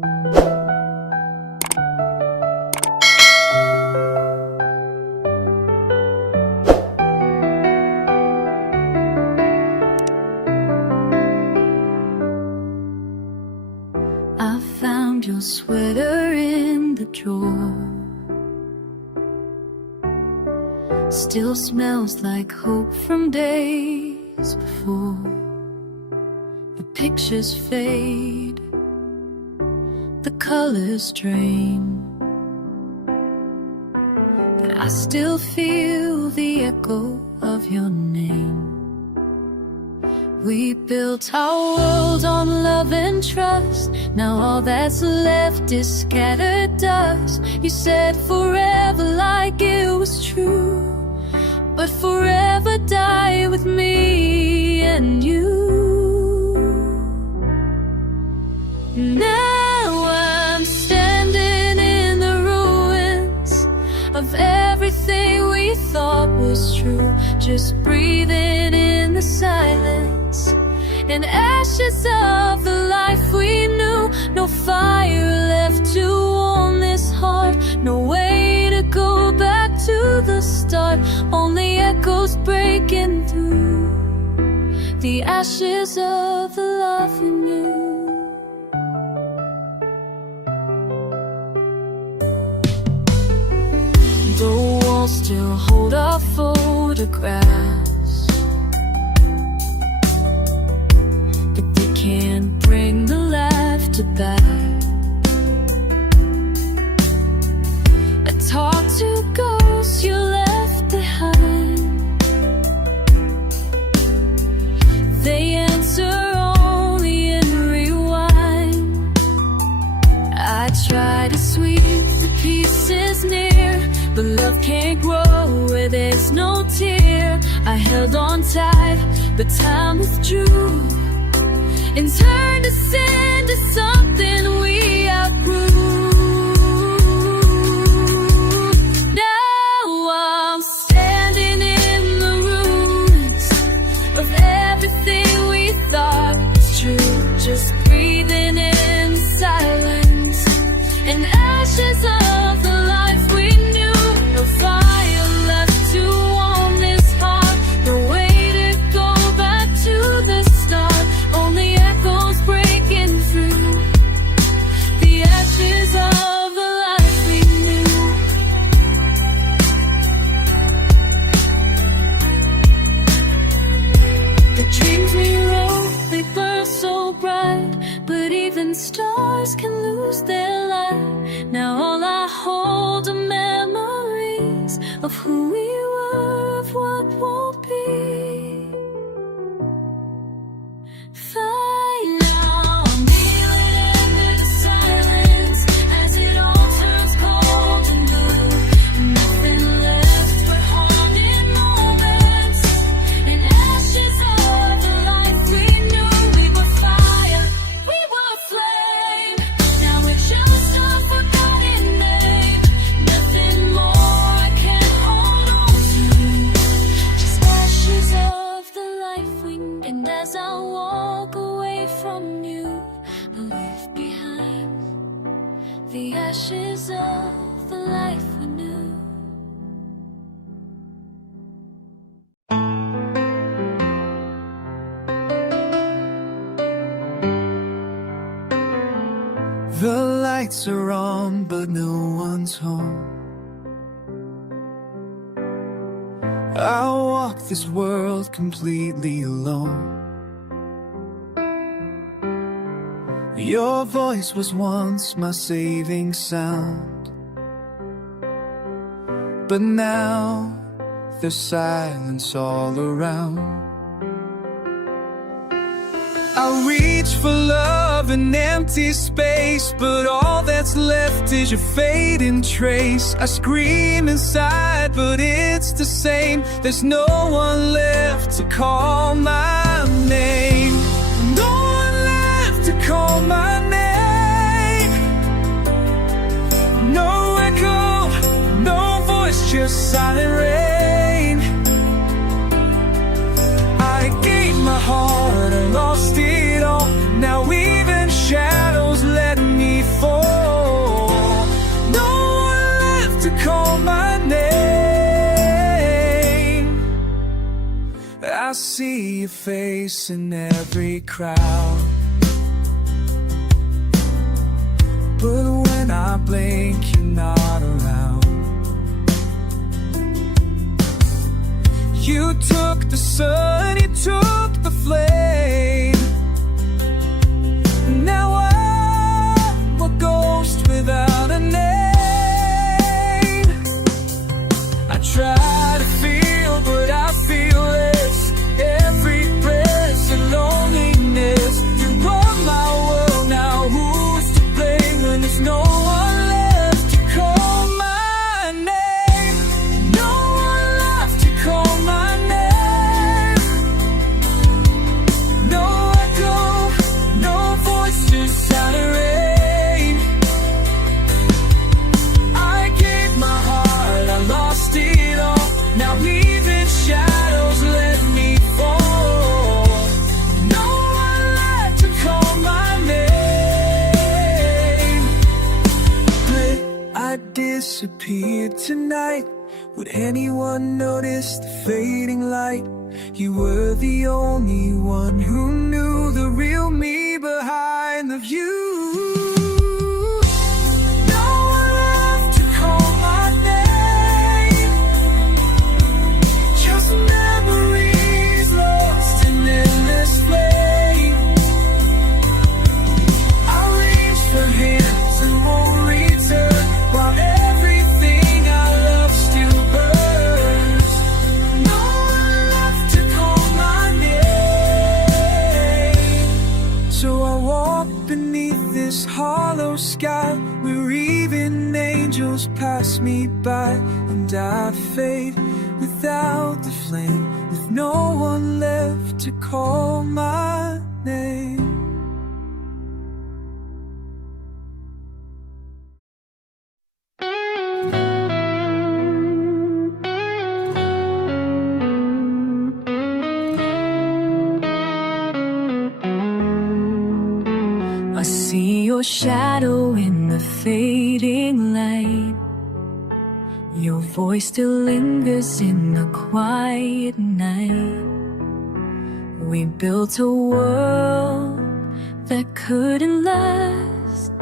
I found your sweater in the drawer. Still smells like hope from days before. The pictures fade, the colors drain, but I still feel the echo of your name. We built our world on love and trust. Now all that's left is scattered dust. You said forever like it was true, but forever die with me and you. Now I'm standing in the ruins of everything we thought was true, just breathing in the silence and ashes of the life we knew. No fire left to warm this heart, no way to go back to the start, only echoes breaking through the ashes of the love we knew. The walls still hold our photographs, but they can't bring the laughter back. I talk to ghosts you left behind. They answer only in rewind. I try to sweep the pieces near, but love can't grow where there's no tear. I held on tight, but time withdrew and turned us into something we outgrew. Now I'm standing in the ruins of everything we thought was true, just breathing in silence and ashes of the life we knew. No fire left to warm this heart, no way to go back to the start, only echoes breaking through the ashes of the life we knew. The dreams we wrote, they burn so bright, but even stars can lose their light. Now all I hold are memories of who we were, of what won't be. Fine now, I'm kneeling under the silence as it all turns cold and blue. Nothing left but haunted moments and ashes of the life we knew. We were fire, we were flame. Now we're just a forgotten name. Nothing more I can hold on to, just ashes of the life we knew. And as I walk away from you, I leave behind the ashes of the life we knew. The lights are on, but no one's home. I walk this world completely alone. Your voice was once my saving sound, but now there's silence all around. I reach for love in empty space, but all that's left is your fading trace. I scream inside, but it's the same. There's no one left to call my name. No one left to call my name. No echo, no voice, just silent rain. I gave my heart, I lost it all. Now even shadows let me see your face in every crowd. But when I blink, you're not around. You took the sun, you took the flame. Now I'm a ghost without a name. I try to feel, but I feel less. Every breath's a loneliness. You run my world, now who's to blame when there's no one left to call my name? No one left to call my name. No echo, no voice, just sound of rain. I gave my heart, I lost it all. Now even shadows let me fall. No one left to call my name. But I disappeared tonight. Would anyone notice the fading light? You were the only one who knew the real me behind the view. No one left to call my name. Just memories lost in endless flame. I reach for hands and won't return, while everything I love still burns. No one left to call my name. So I walk beneath this hollow sky, where even angels pass me by, and I fade without the flame, with no one left to call my name. I see your shadow in the fading light. Your voice still lingers in the quiet night. We built a world that couldn't last.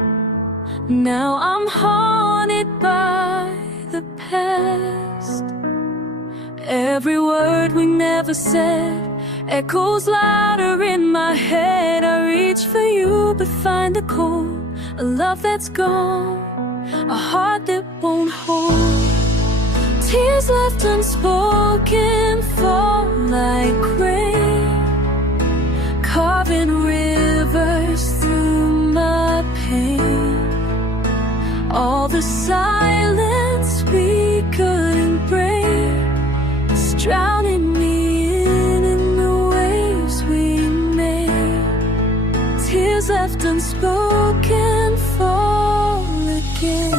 Now I'm haunted by the past. Every word we never said echoes louder in my head. I reach for you but find a cold, a love that's gone, a heart that won't hold. Tears left unspoken fall like rain, carving rivers through my pain. All the silence we couldn't break is drowning me in the waves we made. Tears left unspoken fall again.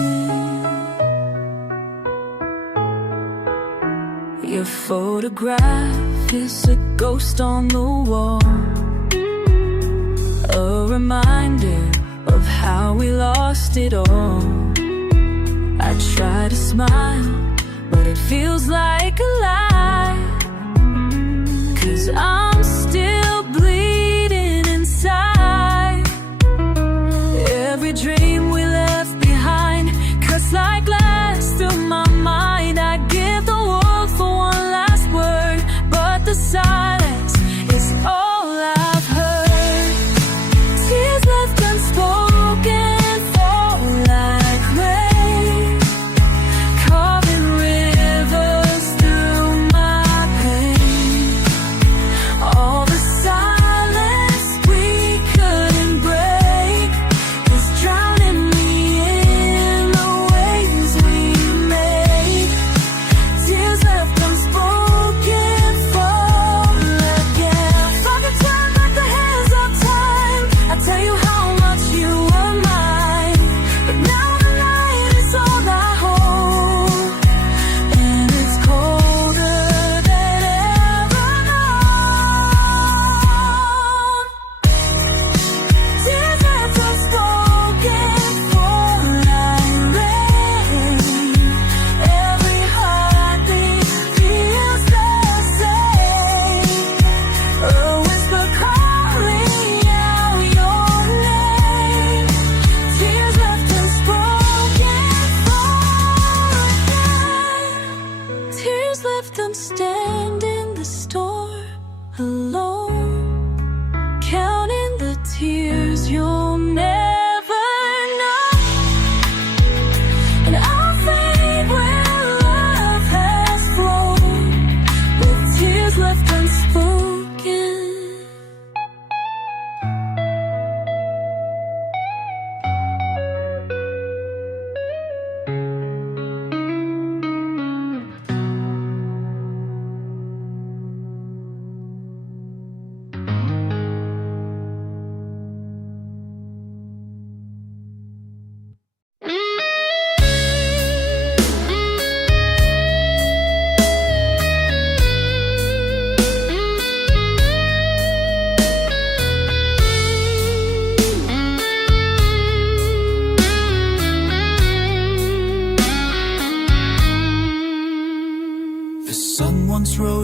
Your photograph is a ghost on the wall, a reminder of how we lost it all. I try to smile, but it feels like a lie, 'cause I'm still bleeding inside. Every dream we left behind cuts like glass through my mind. I give the world for one last word, but the silence is all I've heard. Tears left unspoken fall like rain, carving rivers through my pain.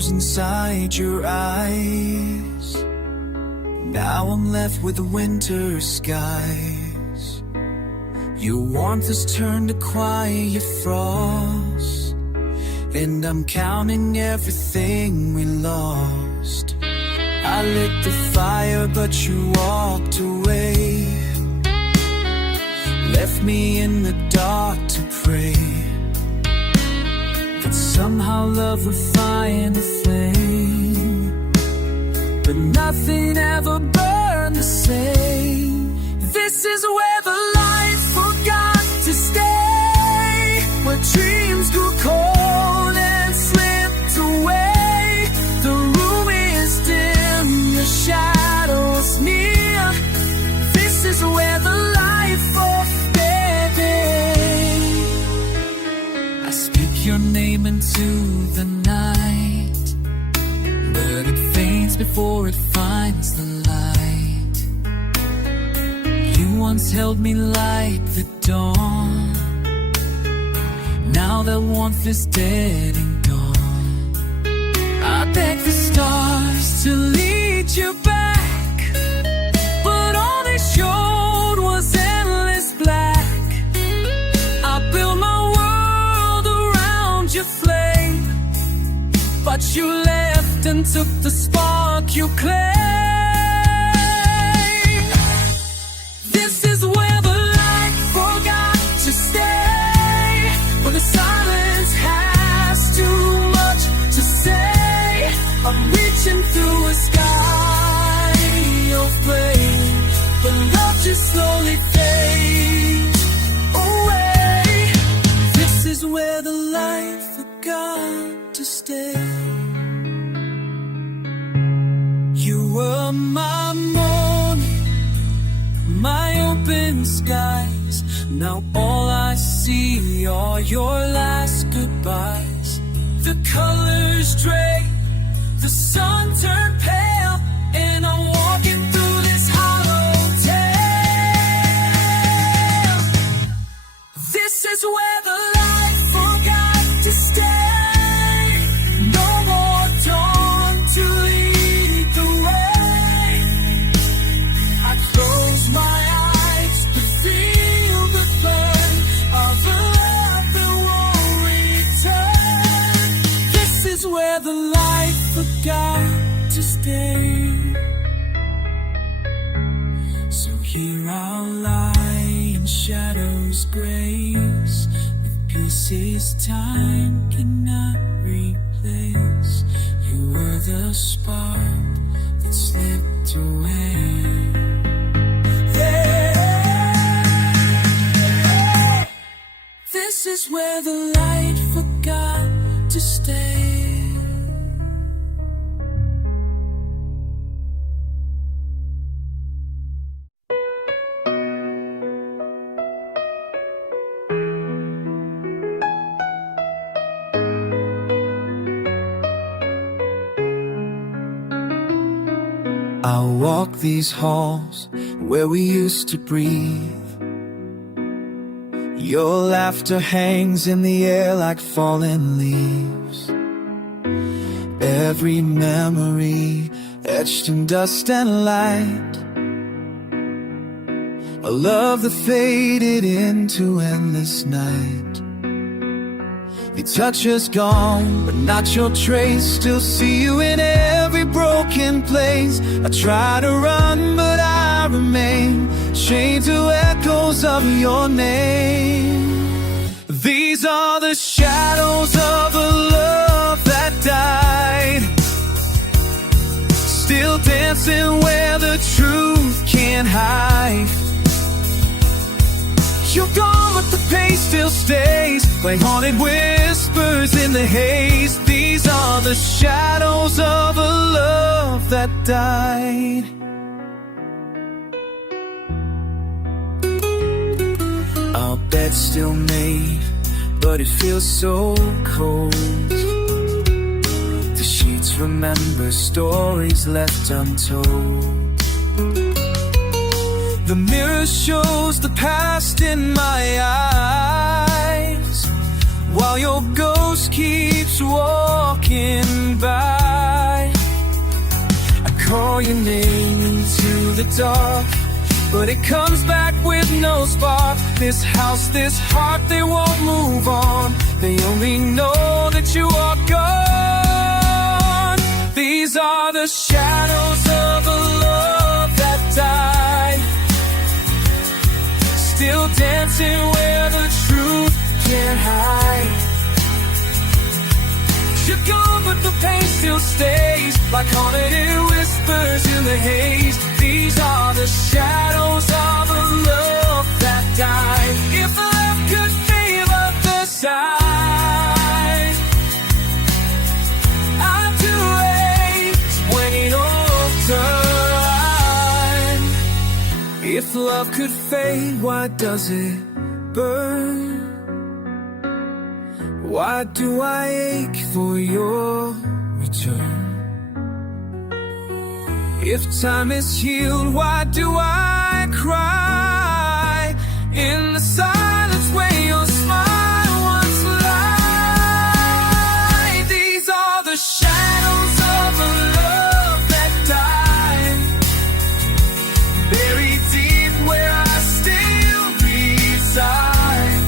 shadows inside your eyes. Now I'm left with the winter skies. Your warmth has turned to quiet frost, and I'm counting everything we lost. I lit the fire but you walked away, left me in the dark to pray that somehow love would find a flame. But nothing ever burned the same. This is where the light forgot to stay, where dreams grew cold and slipped away. The room is dim, the shadows near. This is where the life forbidden. I speak your name into the night, but it fades before it finds the light. You once held me like the dawn. Now that warmth is dead and gone. I beg the stars to lead you back, but all they showed was endless black. I built my world around your flame, but you left and took the spark you claimed. This is where the light forgot to stay, where the silence has too much to say. I'm reaching through a sky of flame, but love just slowly fades away. This is where the light forgot to stay. You were my morning, my open skies. Now all I see are your last goodbyes. The colors drain, the sun turned pale, and I'm walking through this hollow tale. This is where the light forgot to stay. No more dawn to lead the way. I close my eyes to feel the burn of a love that won't return. This is where the light forgot to stay. So here I'll lie in shadows grace, with pieces time cannot replace. You were the spark that slipped away. Yeah. This is where the light forgot to stay. I'll walk these halls where we used to breathe. Your laughter hangs in the air like fallen leaves. Every memory etched in dust and light. A love that faded into endless night. Your touch is gone, but not your trace. Still see you in every broken place. I try to run, but I remain chained to echoes of your name. These are the shadows of a love that died, still dancing where the truth can't hide. You're gone, but the pain still stays, like haunted whispers in the haze. These are the shadows of a love that died. Our bed's still made, but it feels so cold. The sheets remember stories left untold. The mirror shows the past in my eyes, while your ghost keeps keeps walking by. I call your name into the dark, but it comes back with no spark. This house, this heart, they won't move on. They only know that you are gone. These are the shadows of a love that died, still dancing where the truth can't hide. You're gone, but the pain still stays, like haunted whispers in the haze. These are the shadows of a love that died. If love could favor the side, I'd do it, wait all time. If love could fade, why does it burn? Why do I ache for your return? If time is healed, why do I cry in the silence where your smile once lied? These are the shadows of a love that died, buried deep where I still reside.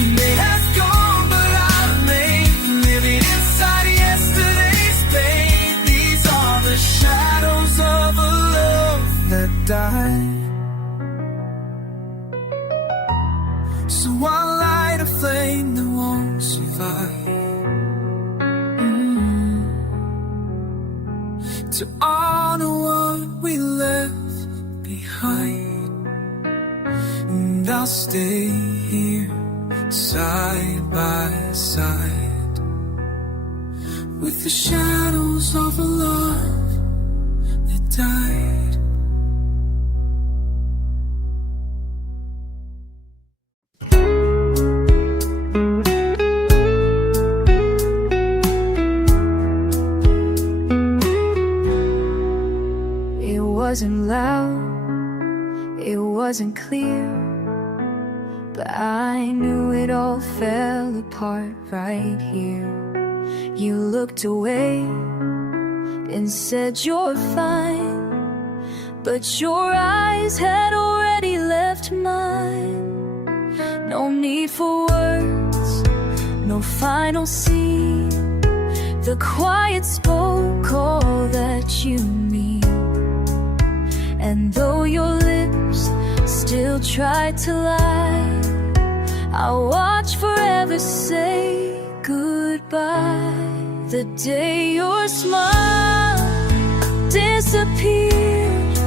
You may have gone, but I remain, living inside yesterday's pain. These are the shadows of a love that died. So I'll light a flame that won't survive, to honor what we left behind. And I'll stay here side by side with the shadows of a love that died. It wasn't loud, it wasn't clear, but I knew it all fell apart right here. You looked away and said you're fine, but your eyes had already left mine. No need for words, no final scene. The quiet spoke all that you mean. And though your lips still tried to lie, I'll watch forever say goodbye. The day your smile disappeared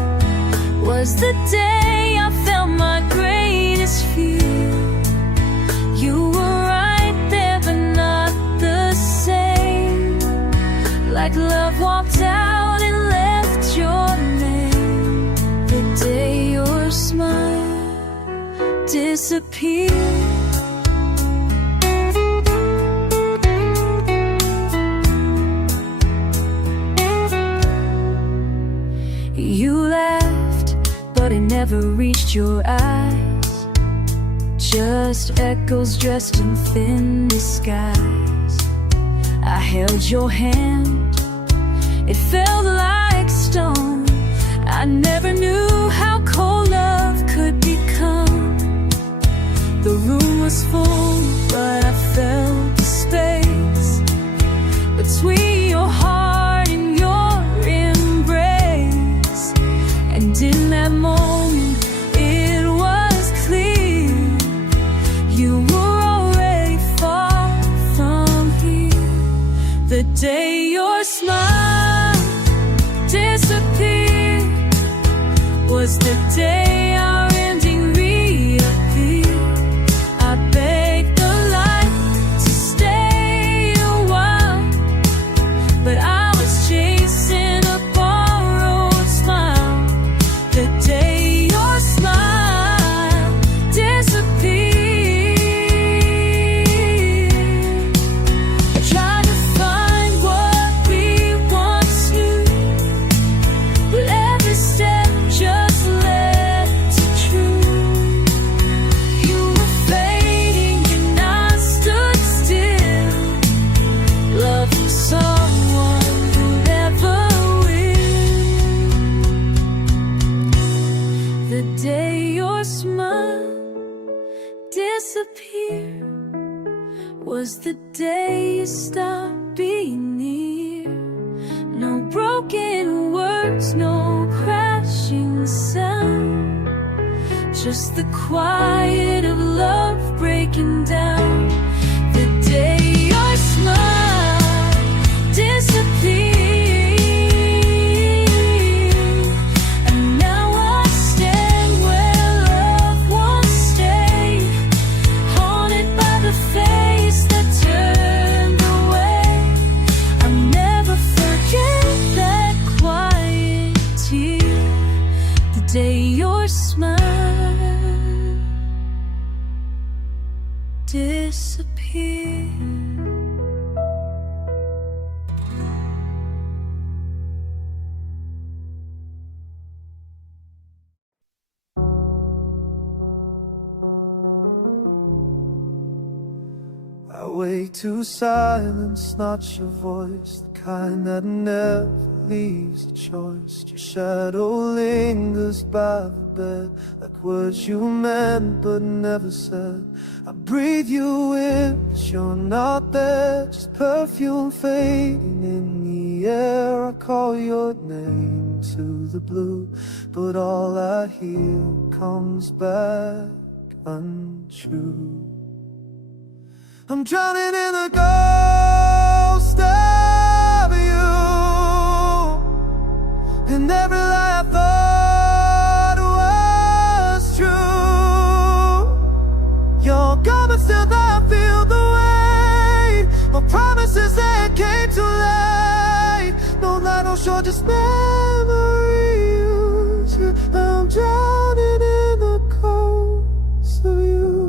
was the day I felt my greatest fear. You were right there, but not the same. Like love walked out and left your name. The day your smile disappeared. You laughed, but it never reached your eyes. Just echoes dressed in thin disguise. I held your hand, it felt like stone. I never knew how cold love could become. The room was full, but I felt the space between your heart and your embrace. And in that moment, it was clear you were already far from here. The day your smile disappeared was the day disappear was the day you stopped being near. No broken words, no crashing sound, just the quiet of love breaking down. The day your smile disappeared. Day your smile disappeared. I wake to silence, not your voice, the kind that never leaves a choice. Your shadow lingers by the bed, like words you meant but never said. I breathe you in, but you're not there, just perfume fading in the air. I call your name to the blue, but all I hear comes back untrue. I'm drowning in the ghost of you, and every lie I thought was true. You're gone, but still I feel the weight of promises that came too late. No light, no shore, just memories. I'm drowning in the ghost of you.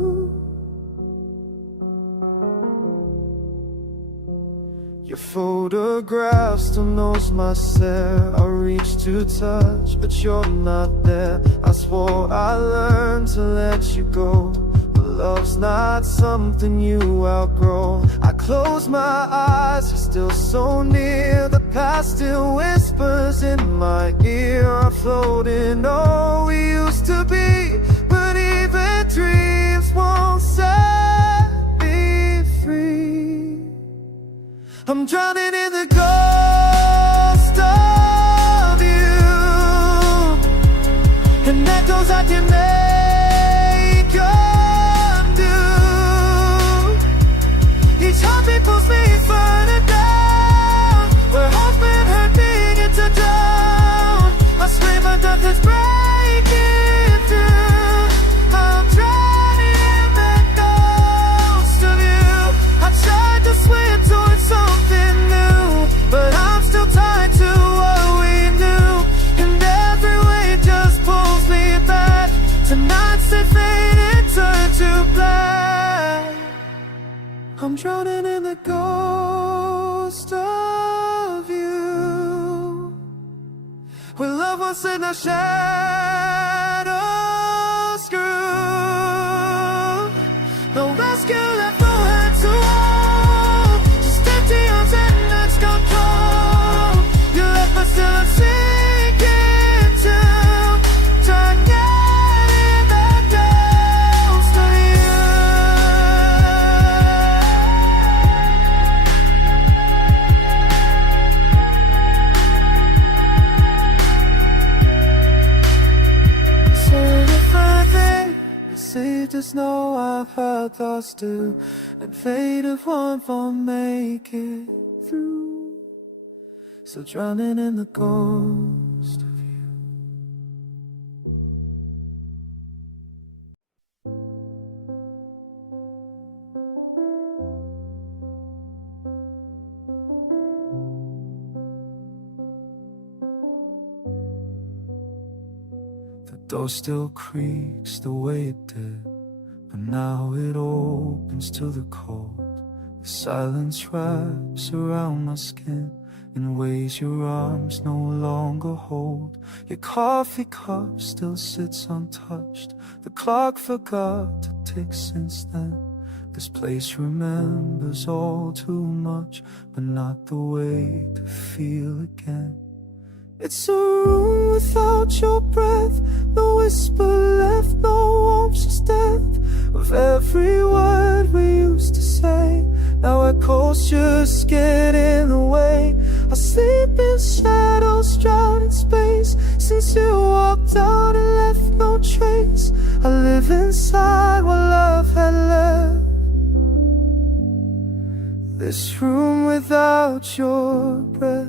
Your photograph still knows my stare. I reach to touch, but you're not there. I swore I learned to let you go, but love's not something you outgrow. I close my eyes, you're still so near. The past still whispers in my ear. I float in all we used to be, but even dreams won't set me free. I'm drowning in the ghost of you, and echoes I can make undo. Each heartbeat pulls me further down, where hope's been hurt, begin to drown. I scream, my death is breaking through. I'm drowning in the ghost of you. I tried to swim towards something new, but I'm still tied to what we knew, and every wave just pulls me back. Tonight's it faded, turn to black. I'm drowning in the ghost of you, where love was in the shadows grew. No rescue left, no hand to hold, just empty arms and next control. You left, but still I'm sinking too, drowning in the ghost of you. Certified they received as know I've heard thoughts do, and fate if one won't make it through. So drowning in the ghost of you. The door still creaks the way it did, but now it opens to the cold. The silence wraps around my skin in ways your arms no longer hold. Your coffee cup still sits untouched. The clock forgot to tick since then. This place remembers all too much, but not the way to feel again. It's a room without your breath, no whisper left, no warmth, just death of every inside what love had left. This room without your breath.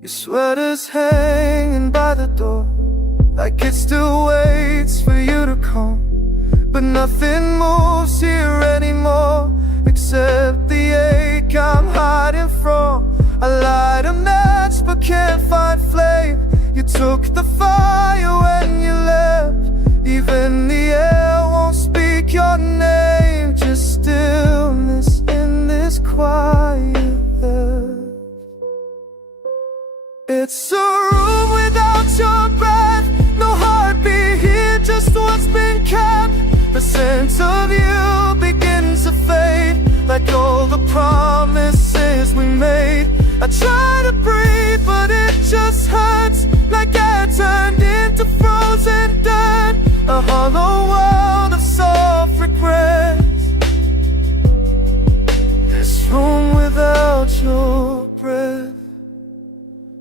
Your sweater's hanging by the door, like it still waits for you to come. But nothing moves here anymore, except the ache I'm hiding from. I light a match but can't find flame. You took the fire when you left. Even the air won't speak your name. Just stillness in this quiet earth. It's a room without your breath. No heartbeat here, just what's been kept. The sense of you begins to fade, like all the promises we made. I try to breathe, but it just hurts, like air turned into frozen dirt. A hollow world of soft regrets. This room without your breath.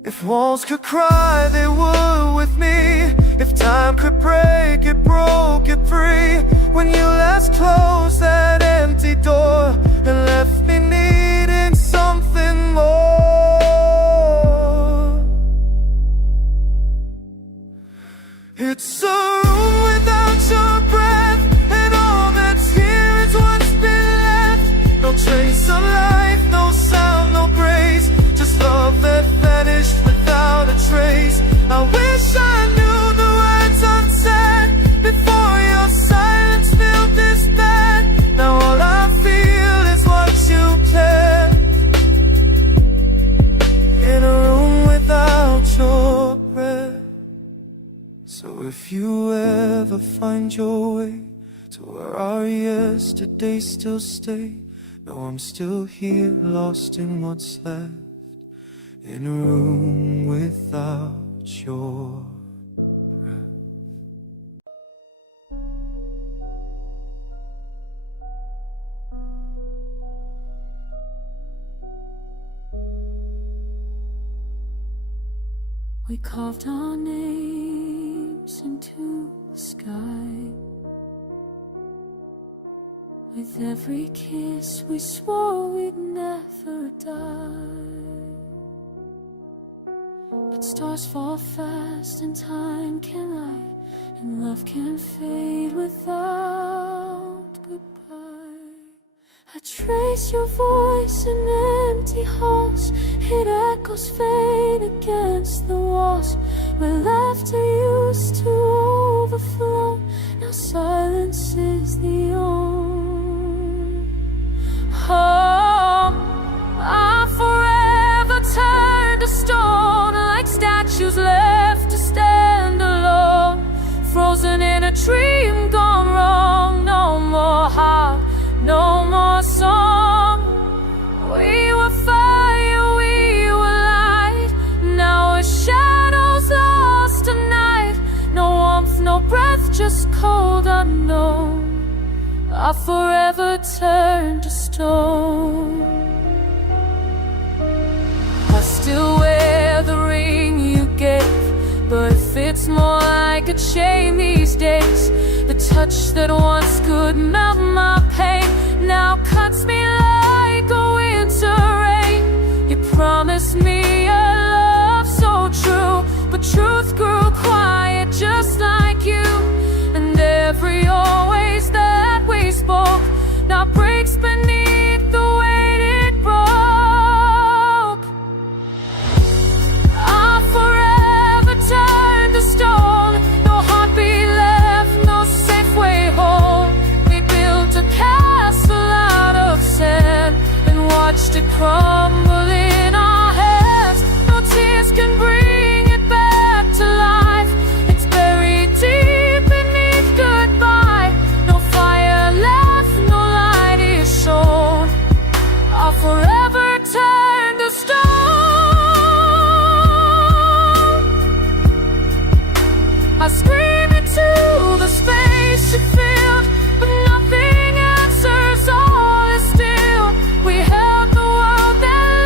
If walls could cry, they would with me. If time could break, it broke it free. When you last closed that empty door and left me needing something more. It's a room without your breath, and all that's here is what's been left. No trace of life, no sound, no grace, just love that vanished without a trace. I wish I knew the words unsaid before your silence filled this bed. Now all I feel is what you left. In a room without your breath. So if you ever find your way to where our yesterdays still stay, know I'm still here, lost in what's left. In a room without your breath. We carved our names into the sky. With every kiss we swore we'd never die. But stars fall fast and time can lie, and love can fade without goodbye. I trace your voice in empty halls. It echoes faint against the walls, where laughter used to overflow. Now silence is the only home. I forever turned to stone, like statues left to stand alone, frozen in a dream gone wrong. No more heart, no more song. We were fire, we were light. Now we're shadows lost tonight. No warmth, no breath, just cold unknown. I forever turned to stone. I still wear the ring you gave, but it fits more like a chain these days. The touch that once could melt my pain now cuts me like a winter rain. You promised me a love so true, but truth grew quiet just like you. And every always that we spoke now breaks beneath the weight it broke. I forever turned to stone. No heartbeat left, no safe way home. We built a castle out of sand and watched it crumble in our hands. No tears can bring it back to life. It's buried deep beneath goodbye. No fire left, no light is shown. I'll forever turn to stone. I scream into the space it filled, but nothing answers, all is still. We held the world that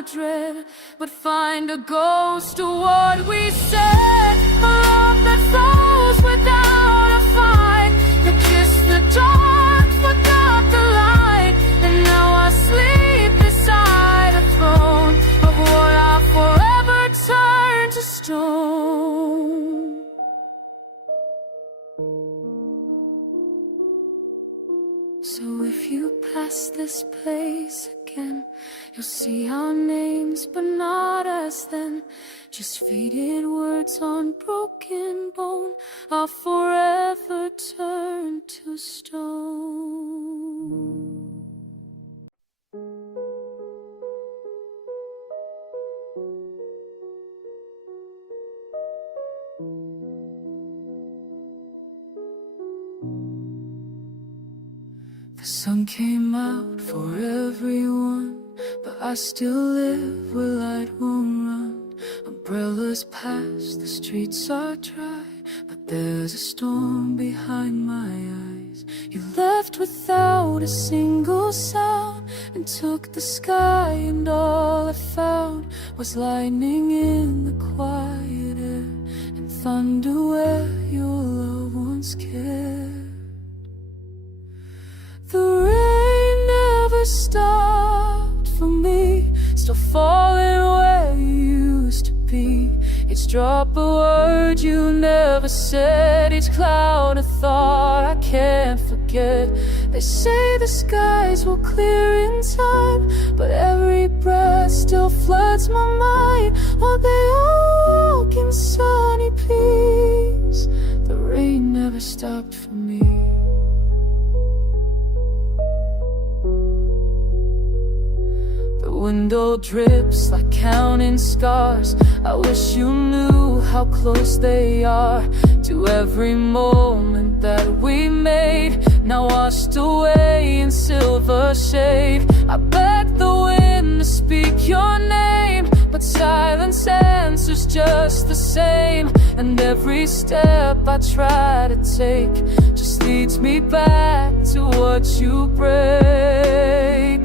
I dread, but find a ghost to what we said. A love that flows without a fight, that kissed the dark, forgot the light, and now I sleep beside a throne of what I forever turned to stone. So if you pass this place again, you'll see our names, but not us then. Just faded words on broken bone, I'll forever turn to stone. The sun came out for everyone, but I still live where light won't run. Umbrellas pass, the streets are dry, but there's a storm behind my eyes. You left without a single sound, and took the sky, and all I found was lightning in the quiet air, and thunder where your loved ones cared. The rain never stopped for me, still falling where you used to be. Each drop a word you never said, each cloud a thought I can't forget. They say the skies will clear in time, but every breath still floods my mind. While they walk in sunny peace, the rain never stopped for me. The window drips like counting scars. I wish you knew how close they are to every moment that we made, now washed away in silver shade. I beg the wind to speak your name, but silence answers just the same. And every step I try to take just leads me back to what you break.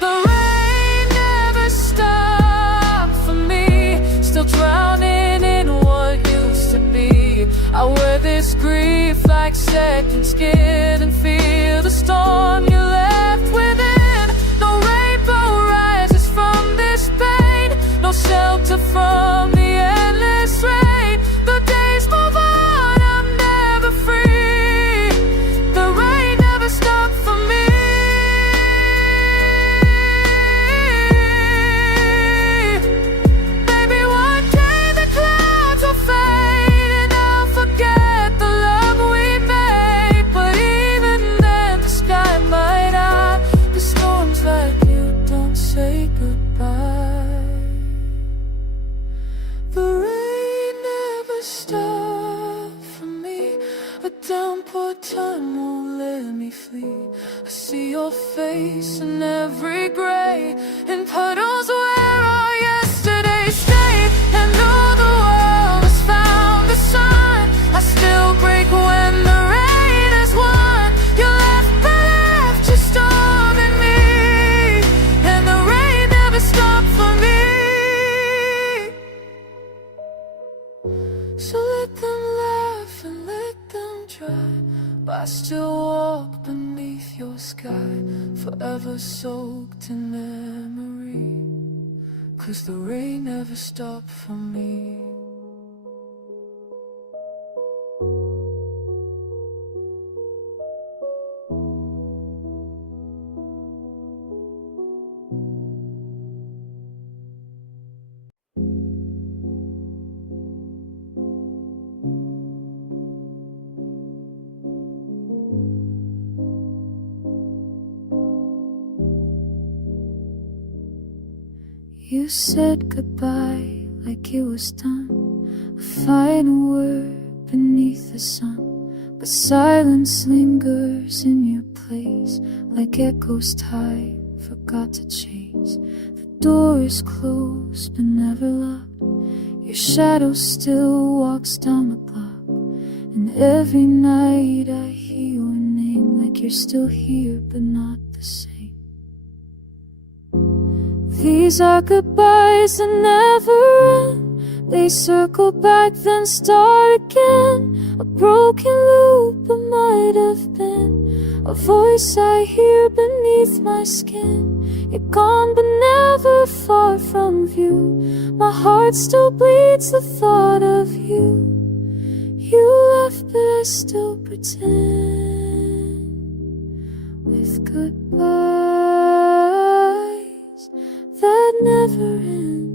The rain never stopped for me, still drowning in what used to be. I wear this grief like second skin, and feel the storm you left within. No rainbow rises from this pain, no shelter from the endless rain. The days move on, I'm never free. The rain never stopped for me. Time won't let me flee. I see your face in every gray, in puddles where all yesterday stayed. And though the world has found the sun, I still break when the rain has won. You left but left your storm in me, and the rain never stopped for me. So let them laugh and let them try, but I still walk beneath your sky, forever soaked in memory, 'cause the rain never stopped for me. You said goodbye like it was done, a final word beneath the sun. But silence lingers in your place, like echoes time forgot to chase. The door is closed but never locked, your shadow still walks down the block. And every night I hear your name, like you're still here but not the same. These are goodbyes that never end. They circle back then start again. A broken loop it might have been, a voice I hear beneath my skin. You're gone but never far from view. My heart still bleeds the thought of you. You left but I still pretend. With goodbyes that never end.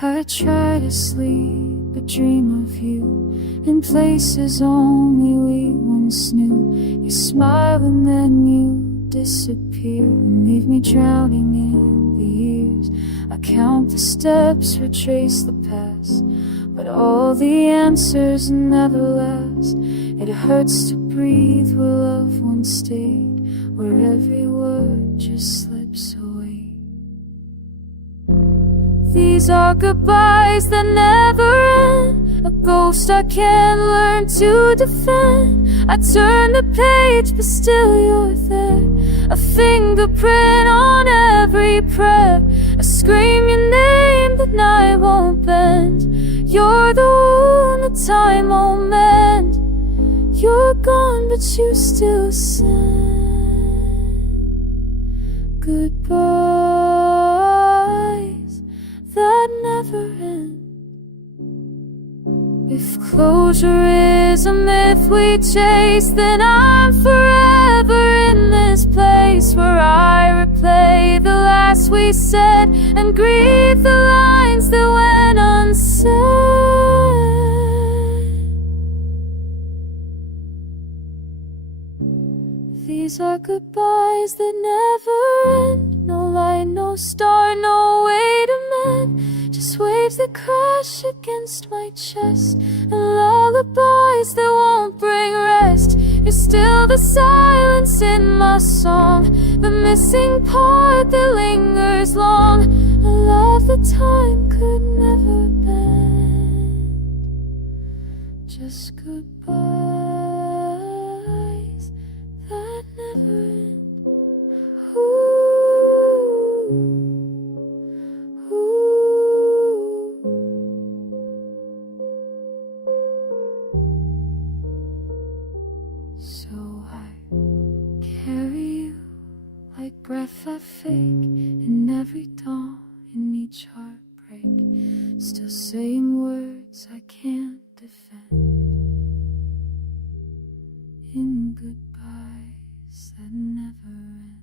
I try to sleep but dream of you in places only we once knew. You smile and then you disappear and leave me drowning in the years. I count the steps, retrace the past, but all the answers never last. It hurts to breathe where loved ones stayed, where every word just slips away. These are goodbyes that never end, a ghost I can't learn to defend. I turn the page but still you're there, a fingerprint on every prayer. I scream your name but night won't bend. You're the wound that time won't mend. You're gone but you still send goodbyes that never end. If closure is a myth we chase, then I'm forever in this place where I replay the last we said and grieve the lines that went unsaid. These are goodbyes that never end. No light, no star, no way to mend. Just waves that crash against my chest and lullabies that won't bring rest. You're still the silence in my song, the missing part that lingers long. A love that time could never bend. Just goodbyes that never end. Ooh. So I carry you like breath I fake in every dawn, in each heartbreak. Still saying words I can't defend. In goodbyes that never end.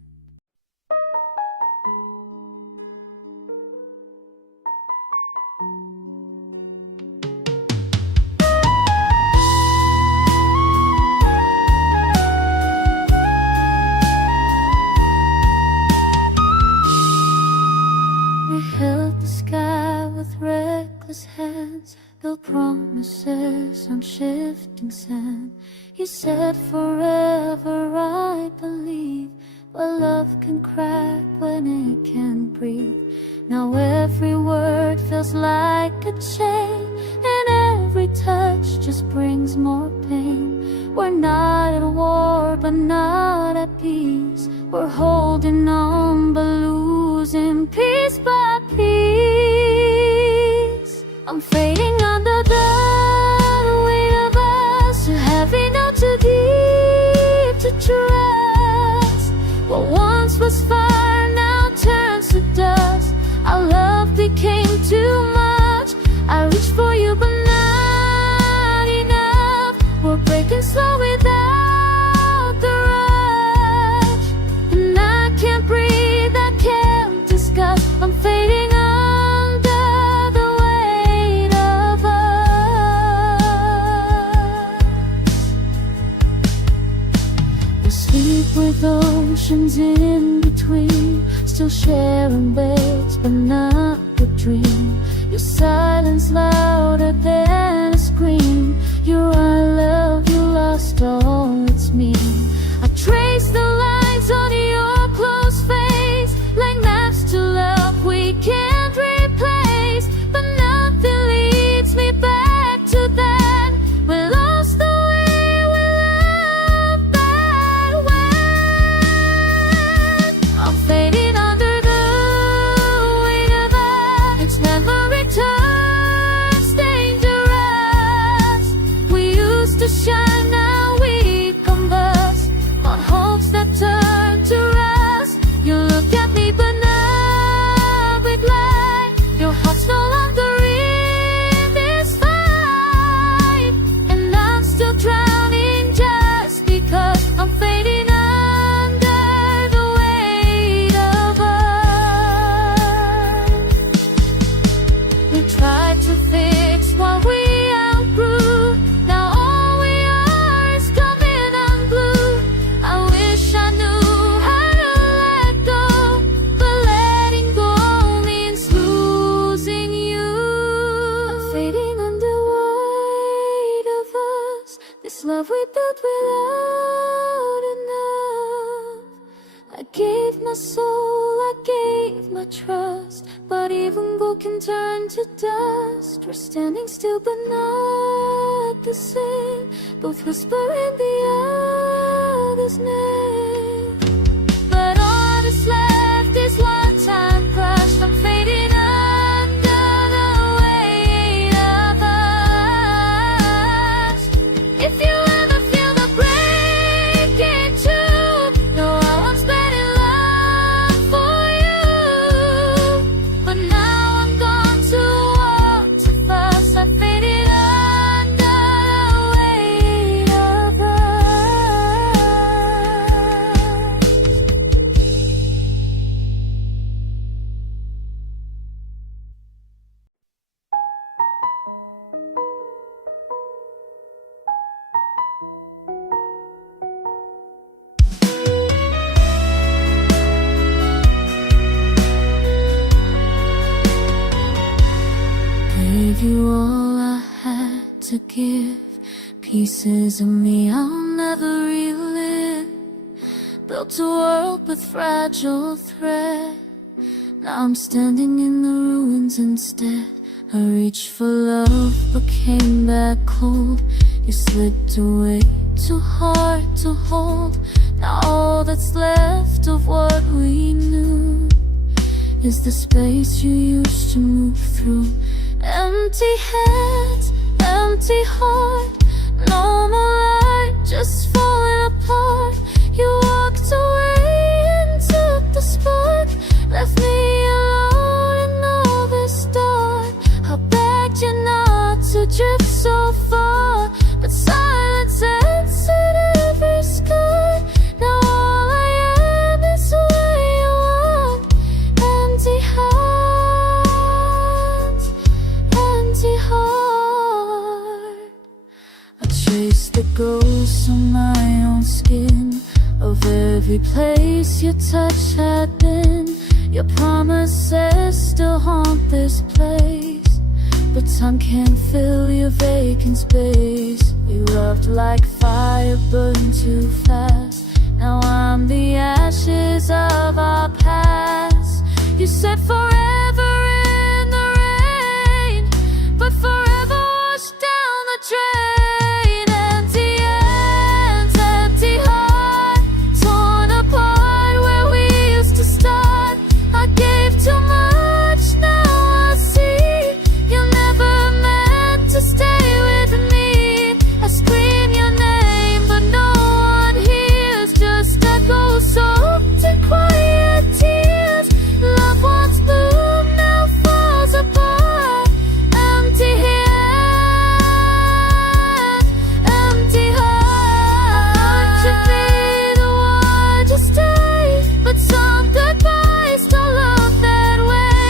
We held the sky with reckless hands, built promises on shifting sand. You said forever, I believe, but love can crack when it can't breathe. Now every word feels like a chain, and every touch just brings more pain. We're not at war, but not at peace. We're holding on, but losing piece by piece. I'm fading under the weight of us, too heavy, not too deep to trust. What once was fire now turns to dust. Our love became too much. I reached for you, but not enough. We're breaking slow without the rush, and I can't breathe, I can't discuss. I'm fading under the weight of us. We sleep with oceans in between, still sharing beds, but not the dream. Your silence louder than a scream. Your I love you lost all its meaning. I trace the lines on your closed face, like maps to love we can't replace. But nothing leads me back to that. We lost the way gave my soul, I gave my trust, but even gold can turn to dust. We're standing still but not the same, both whispering the other's name. But all that's left is one time crushed. I'm fading under the weight of us. If you ever feel the breaking too, know I once been in love for you, but now I'm gone too old to fuss. I faded under the weight of us. Gave you all I had to give, pieces of me I'll never relive. Built a world with fragile thread, now I'm standing in the ruins instead. I reached for love but came back cold. You slipped away, too hard to hold. Now all that's left of what we knew is the space you used to move through. Empty hands, empty heart, no more light, just falling apart. You walked away and took the spark, left me alone in all this dark. I begged you not to drift so far, but silence answered every scar. Now all I am is where you are. Empty hands, empty heart. I trace the ghosts on my own skin of every place your touch had been. Your promises still haunt this place, but time can't fill your vacant space. We loved like fire, burned too fast. Now I'm the ashes of our past. You said forever in the rain, but forever washed down the drain. Empty hands, empty heart, torn apart where we used to start. I gave too much, now I see you never meant to stay with me. I scream your name, but no one hears, just echoes soaked in quiet tears. Love once bloomed, now falls apart. Empty hands, empty heart. Should be the one to stay, but some goodbyes don't look that way.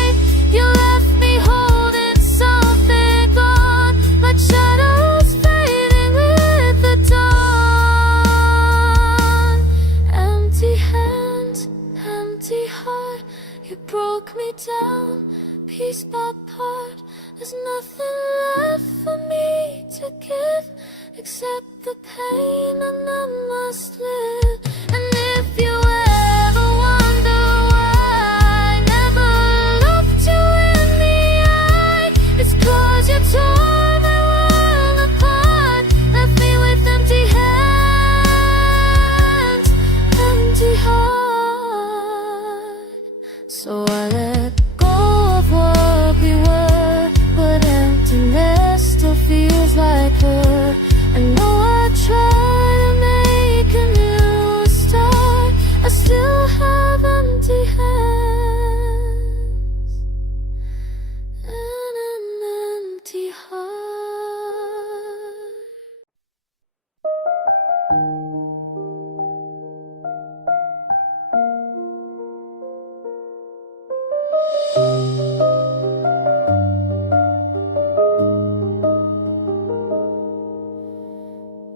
You left me holding something gone, like shadows fading with the dawn. Empty hands, empty heart. You broke me down, piece by part. There's nothing left for me to give except the pain, and I must live. And if you ever wonder why I never looked you in the eye, it's 'cause you tore my world apart, left me with empty hands, empty heart. So I let go of what we were, but emptiness still feels like her. I know I tried to make a new start, I still have empty hands and an empty heart.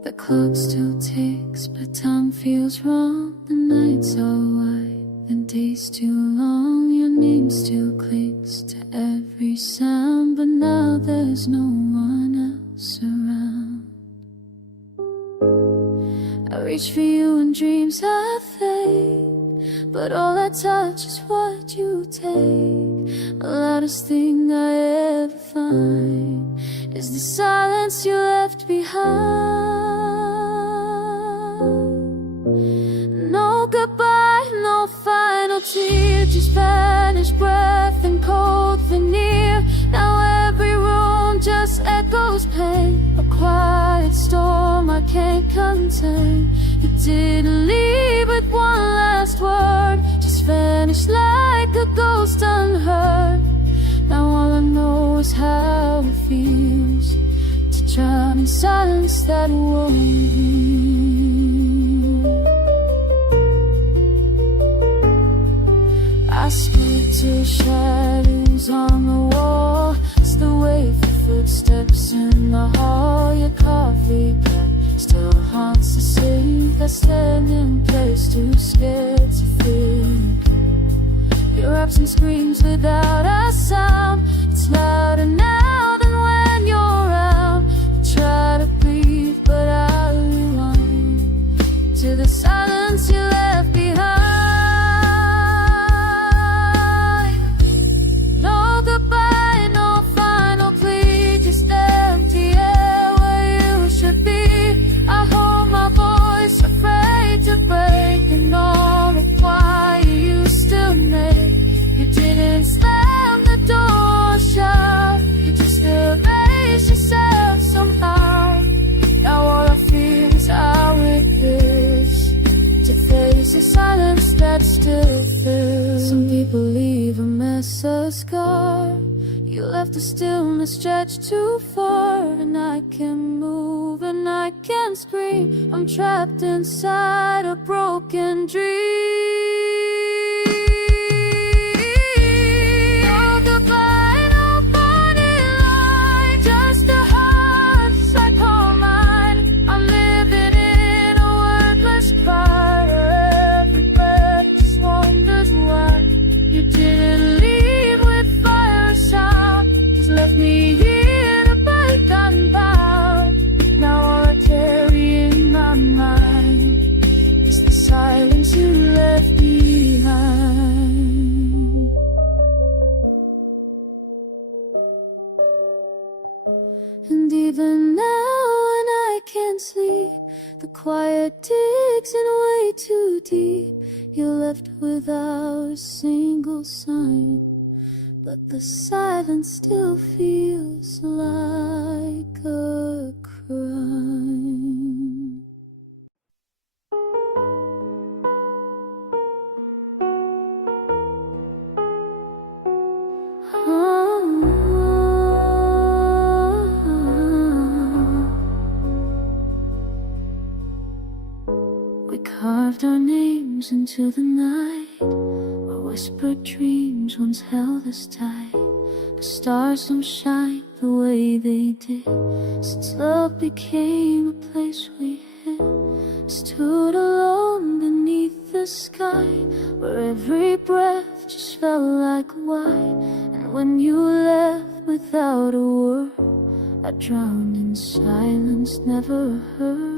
The clock still ticks, but time feels wrong. The nights are white, the days too long. Your name still clings to every sound, but now there's no one else around. I reach for you in dreams I fade, but all I touch is what you take. The loudest thing I ever find is the silence you left behind. No goodbye, no final tear, just vanished breath and cold veneer. Now every room just echoes pain, a quiet storm I can't contain. You didn't leave with one last word, just vanished like a ghost unheard. Now all I know is how it feels to drown in silence that won't heal. I speak to shadows on the wall, still wait for footsteps in the hall. Your coffee cup still haunts the city that's stand in place, too scared to think. Your absence screams without a sound, it's louder now than when you're around. I try to breathe but I rewind to the silence you left behind. No goodbye, no final plea, just empty air where you should be. I hold my voice, afraid to break, and all the quiet you still make. You didn't slam the door shut, you just erased yourself somehow. Now all I feel is how it feels to face the silence that still fills. Some people leave a mess, a scar. You left the stillness stretched too far, and I can move and I can scream. I'm trapped inside a broken dream. No goodbye, no funny line, just a hunch I call mine. I'm living in a wordless cry, where every breath just wonders why. You didn't leave with fire or sound, just left me here to break unbound. Now all I carry in my mind is the silence you left behind. And even now when I can't sleep, the quiet digs in way too deep. You're left without a single sign, but the silence still feels like a crime. We carved our names into the night, our whispered dreams once held us tight. The stars don't shine the way they did since love became a place we hid. Stood alone beneath the sky, where every breath just felt like wine. And when you left without a word, I drowned in silence, never heard.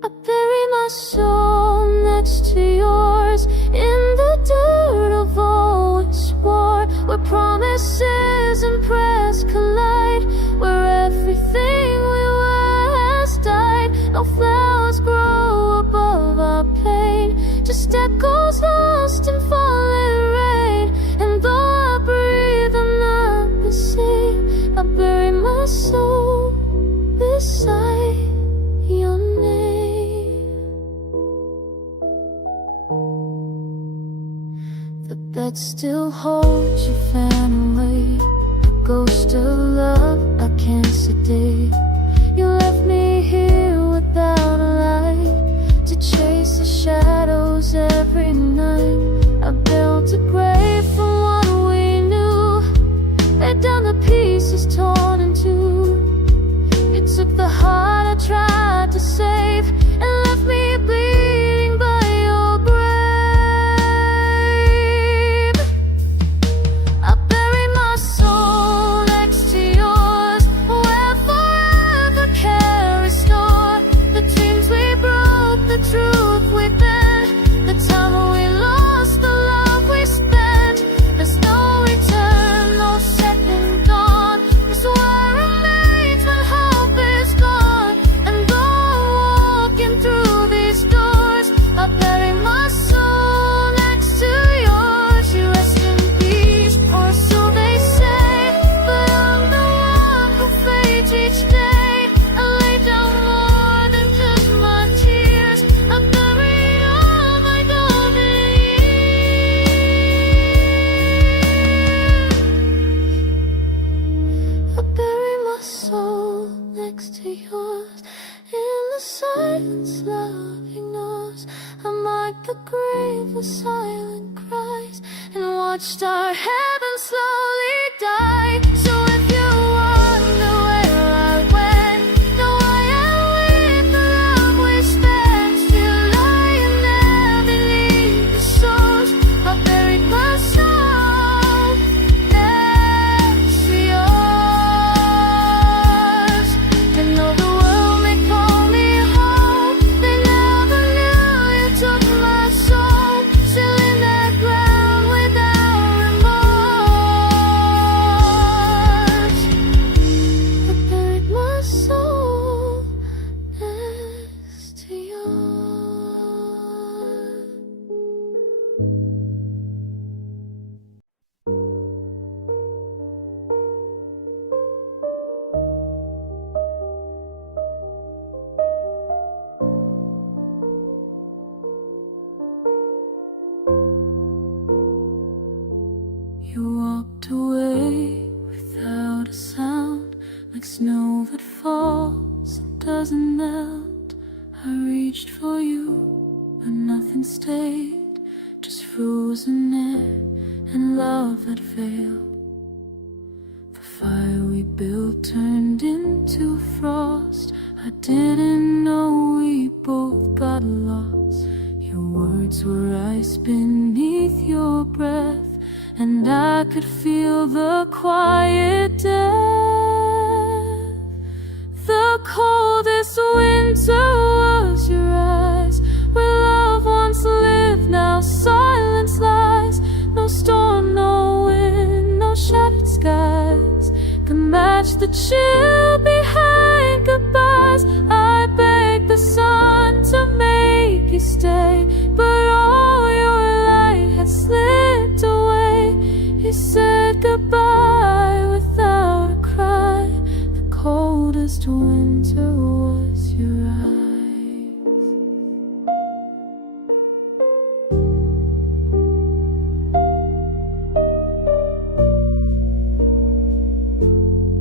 I bury my soul next to yours in the dirt of always swore, where promises and prayers collide, where everything we were has died. No flowers grow above our pain, just echoes lost in falling rain. And though I breathe, I'm not the same. I bury my soul beside your name. The bed still holds your fan away, a ghost of love I can't sedate. You left me here without a light to chase the shadows every night. I built a grave from what we knew, laid down the pieces torn in two. You took the heart I tried to save and left me bleeding by your grave. I buried my soul next to yours, where forever the grave with silent cries, and watched our heaven slowly die. So if you wonder where I went, no, I am with the love we spent. Still lying there beneath the souls, I buried my soul next to yours. And though the world may call me home, they never knew you took my soul. Still in that ground without remorse, I buried my soul next to yours. You walked away without a sound, like snow that falls and doesn't melt. I reached for you, but nothing stayed, just frozen air and love that failed. The fire we built turned into frost. I didn't know we both got lost. Your words were ice beneath your breath, and I could feel the quiet death. The coldest winter was your eyes, where love once lived, now silence lies. No storm, no wind, no shattered skies can match the chill behind goodbyes. I begged the sun to make you stay, but all your light had slipped away. You said goodbye without a cry. The coldest winter was your eyes.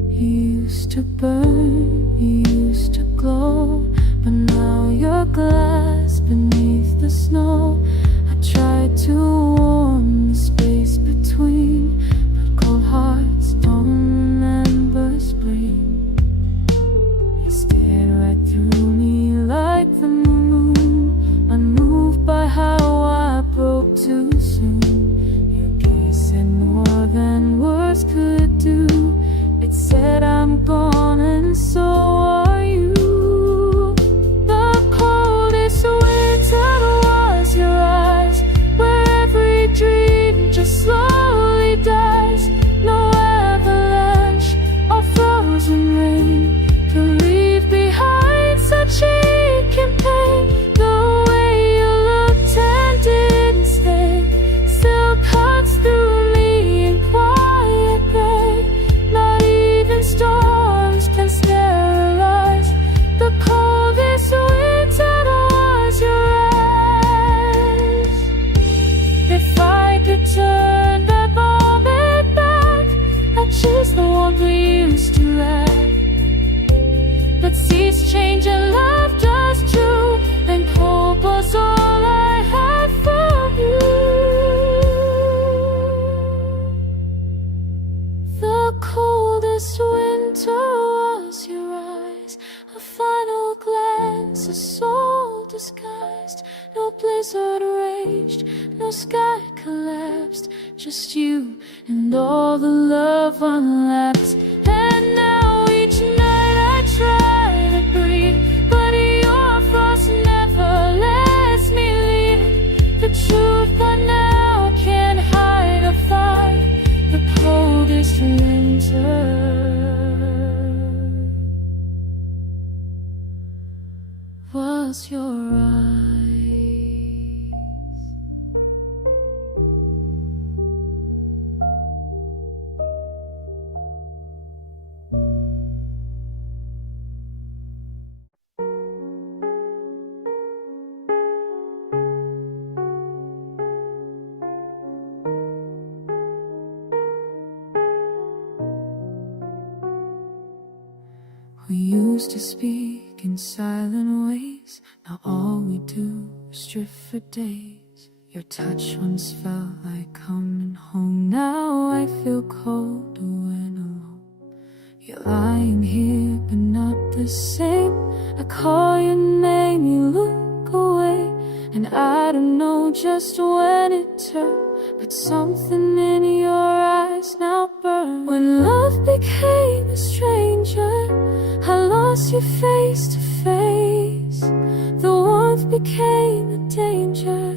You used to burn, you used to glow, but now you're glass beneath the snow. I tried to warm the space between, but cold hearts don't remember spring. You stared right through me like the moon, unmoved by how I broke too soon. Your gaze said more than words could do. It said I'm gone and so are you. The coldest winter was your eyes, where every dream just slowly dies. No avalanche or frozen rain can leave behind such aching pain. The way you looked and didn't stay still cuts through me in quiet pain. Not even storms can sterilize the coldest winter was your eyes. If I could turn that moment back, I'd choose the one we used to have. But seas change and love does too, and hope was all I had for you. The coldest winter was your eyes, a final glance, a soul disguised. No blizzard raged, no sky collapsed, just you and all the love unlapped. And now each night I try to breathe, but your frost never lets me leave. The truth I now can't hide or fight, the coldest winter was your eyes. We used to speak in silent ways, now all we do drift for days. Your touch once felt like coming home. Now I feel cold when alone. You're lying here but not the same. I call your name, you look away, and I don't know just when it turned, but something in your eyes now burns. When love became a stranger, I lost you face to face. The warmth became a danger,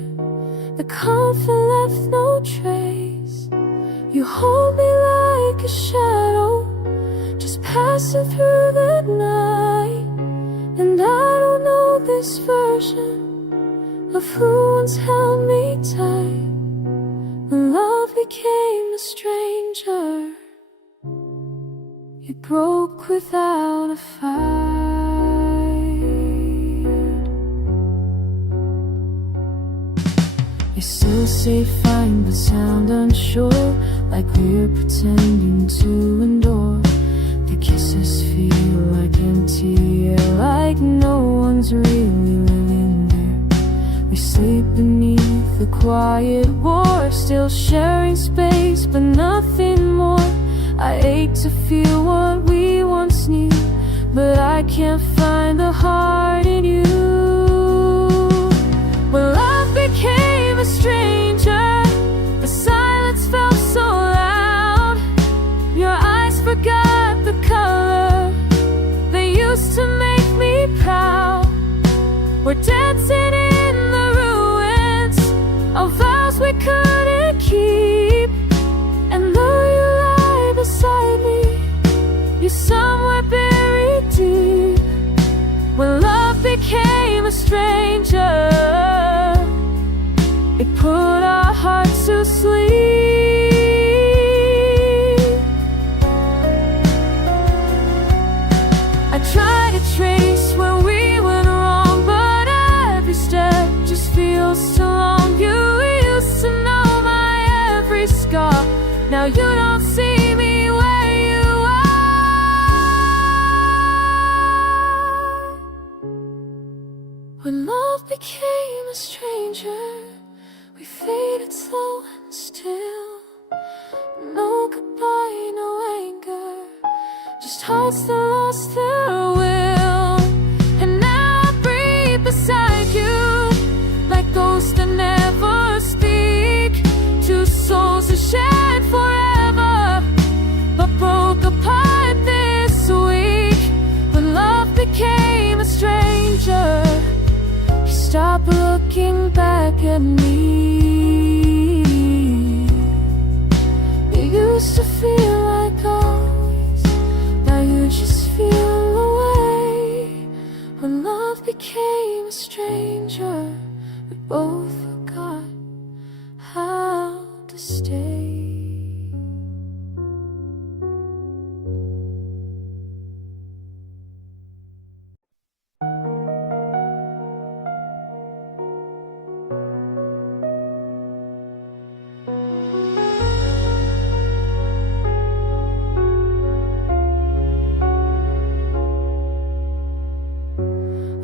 the comfort left no trace. You hold me like a shadow, just passing through the night. And I don't know this version of who once held me tight. When love became a stranger, it broke without a fight. You still say fine but sound unsure, like we're pretending to endure. The kisses feel like empty air, like no one's really living there. We sleep beneath the quiet wharf, still sharing space but nothing more. I ache to feel what we once knew, but I can't find the heart in you. When love became a stranger, the silence felt so loud. Your eyes forgot the color they used to make me proud. We're dancing in the ruins of vows we couldn't keep. And though you lie beside me, you're somewhere buried deep. When love became a stranger, it put our hearts to sleep. I try to trace where we went wrong, but every step just feels too long. You used to know my every scar, now you don't see me where you are. When love became a stranger, we faded slow and still. No goodbye, no anger, just hearts that lost their will. And now I breathe beside you, like ghosts that never speak. Two souls that shared forever, but broke apart this week. When love became a stranger, you stopped looking back at me. You used to feel like always, now you just feel away. When love became a stranger, we both forgot how to stay.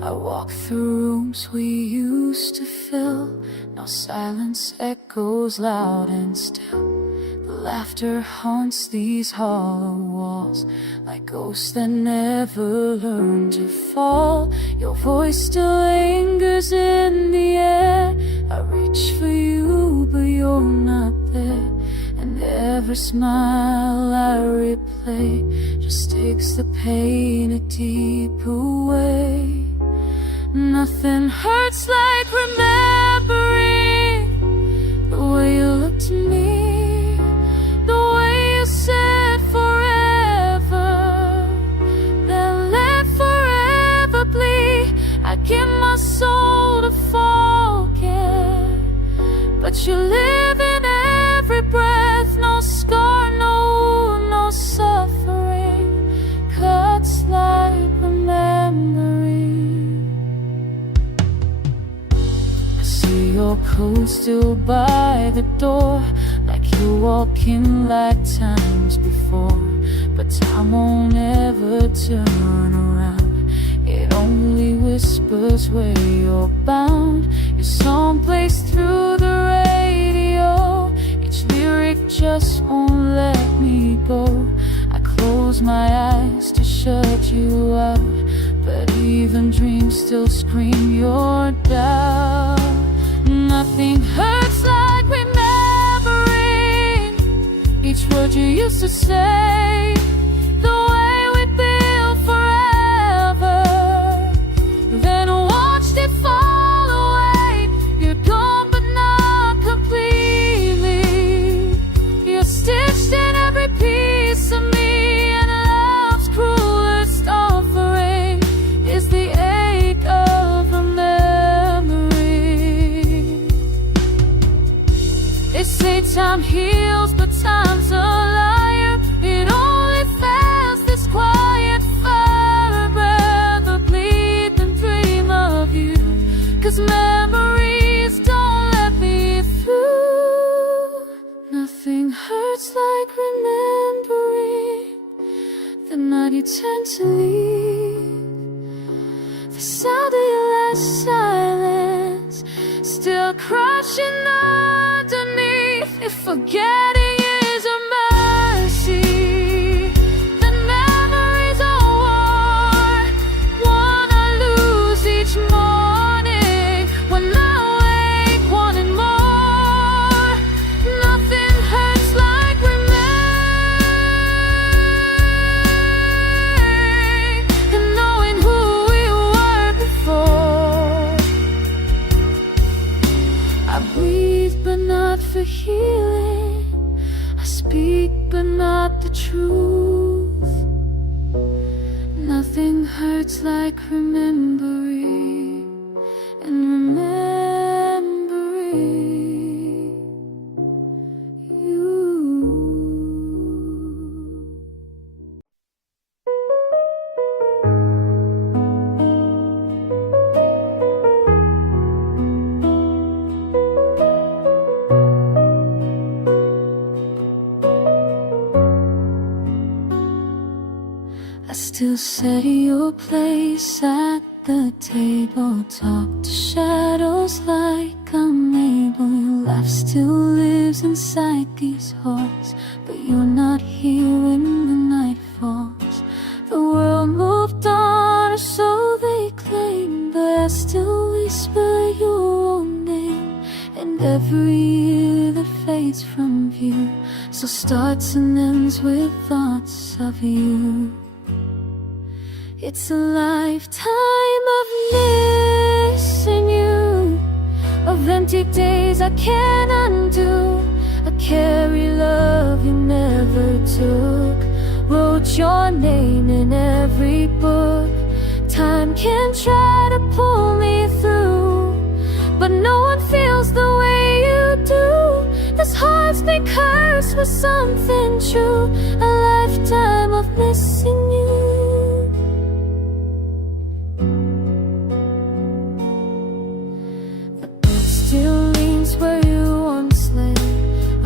I walk through rooms we used to fill, now silence echoes loud and still. The laughter haunts these hollow walls, like ghosts that never learn to fall. Your voice still lingers in the air. I reach for you, but you're not there. And every smile I replay just takes the pain a deeper way. Nothing hurts like remembering the way you looked at me, the way you said forever, then let forever bleed. I give my soul to forget, but you live in every breath. No scar, no suffering, cuts like remembering. Your coat still by the door, like you walk in like times before. But time won't ever turn around, it only whispers where you're bound. Your still scream your doubt. Nothing hurts like remembering each word you used to say, the way we built forever, then watched it fall away. You're gone but not completely. You're stitched in every piece of me, and love's cruelest offering is the ache of a memory. They say time heals, but time's a liar. It only fails this quiet fire. I'd rather bleed than dream of you, 'cause memories don't let me through. Nothing hurts like remembering the night you tend to leave, the sound of your last silence still crushing underneath. If forgetting is a mercy, then memories are war, one I lose each morning when I wake wanting more. Nothing hurts like remembering and knowing who we were before. I breathe but not for healing, I speak but not the truth. Nothing hurts like remembering and remembering you. I still set your place at the table, talk to shadows like I'm able. Your laugh still lives inside these halls, but you're not here when the night falls. The world moved on, or so they claim, but I still whisper your own name. And every year that fades from view, so starts and ends with thoughts of you. It's a lifetime of missing you, of empty days I can't undo. I carry love you never took, wrote your name in every book. Time can try to pull me through, but no one feels the way you do. This heart's been cursed with something true, a lifetime of missing you. Still leans where you once lay.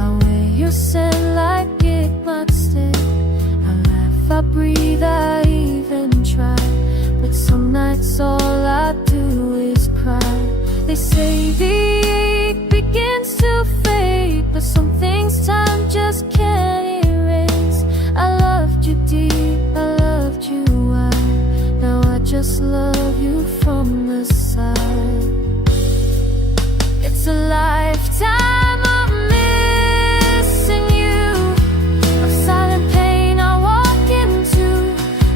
I wear your scent like it might stay. I laugh, I breathe, I even try, but some nights all I do is cry. They say the ache begins to fade, but some things time just can't erase. I loved you deep, I loved you wide, now I just love you from the side. It's a lifetime of missing you, of silent pain I walk into.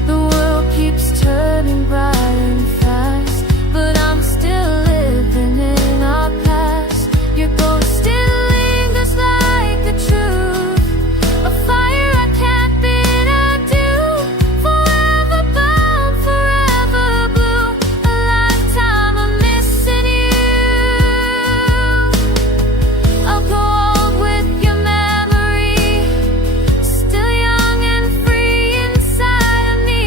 The world keeps turning bright and fast, but I'm still living in our past. Your ghost still lingers like the truth, a fire I can't bid adieu. Forever bound, forever blue, a lifetime of missing you. I'll go on with your memory, still young and free inside of me.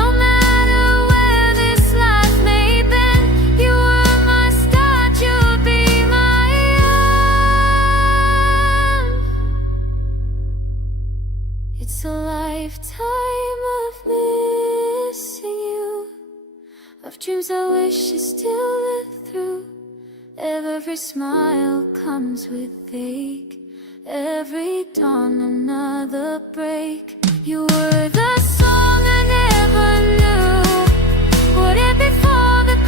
No matter where this life may bend, you were my start, you'll be my end. It's a lifetime of missing you, of dreams I wish you still lived through. Every smile comes with ache, every dawn another break. You were the song I never knew. Would it be for the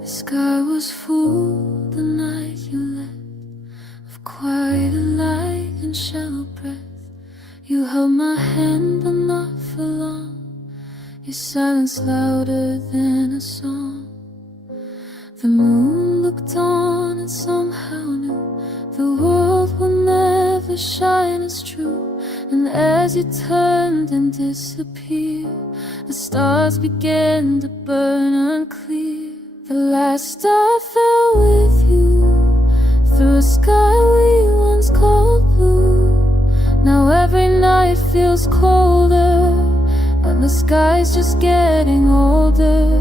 The sky was full the night you left, of quiet light and shallow breath. You held my hand but not for long, your silence louder than a song. The moon looked on and somehow knew the world will never shine as true. And as you turned and disappeared, the stars began to burn unclear. The last star fell with you through a sky we once called blue. Now every night feels colder and the sky's just getting older.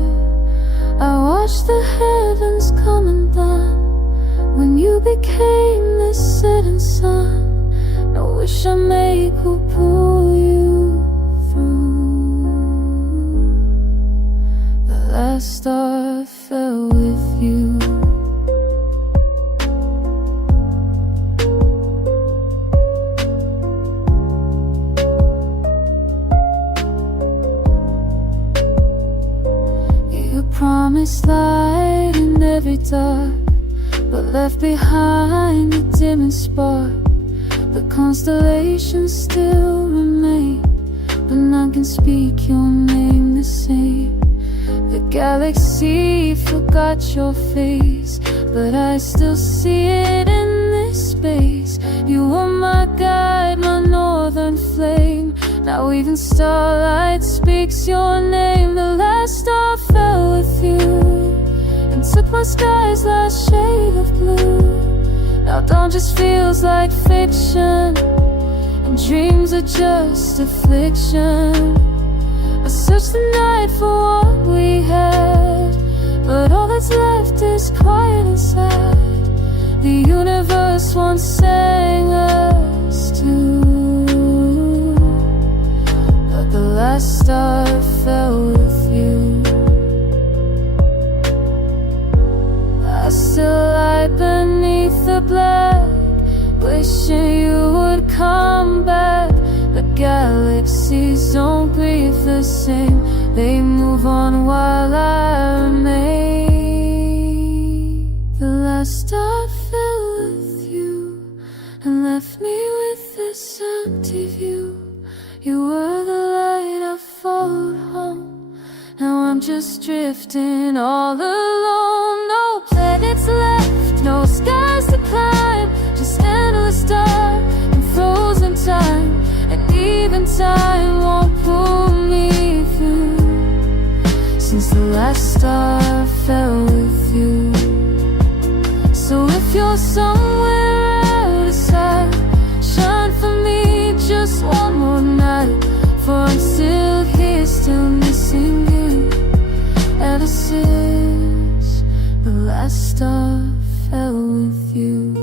I watched the heavens come undone when you became this setting sun. I wish I may could pull you through. The last star fell with you. You promised light in every dark, but left behind a dimming spark. The constellations still remain, but none can speak your name the same. The galaxy forgot your face, but I still see it in this space. You were my guide, my northern flame. Now even starlight speaks your name. The last star fell with you and took my sky's last shade of blue. Now dawn just feels like fiction, and dreams are just a fiction. I searched the night for what we had, but all that's left is quiet and sad. The universe once sang us to, but the last star fell with you. I still lie beneath the black, wishing you would come back. But galaxies don't breathe the same, they move on while I remain. The last star fell with you and left me with this empty view. You were the light I followed home, now I'm just drifting all alone. No planets left, no skies to climb, just endless dark and frozen time. And even time won't pull me through, since the last star fell with you. So if you're somewhere out of sight, shine for me just one more night, for I'm still here, still missing you. Ever since the last star fell with you.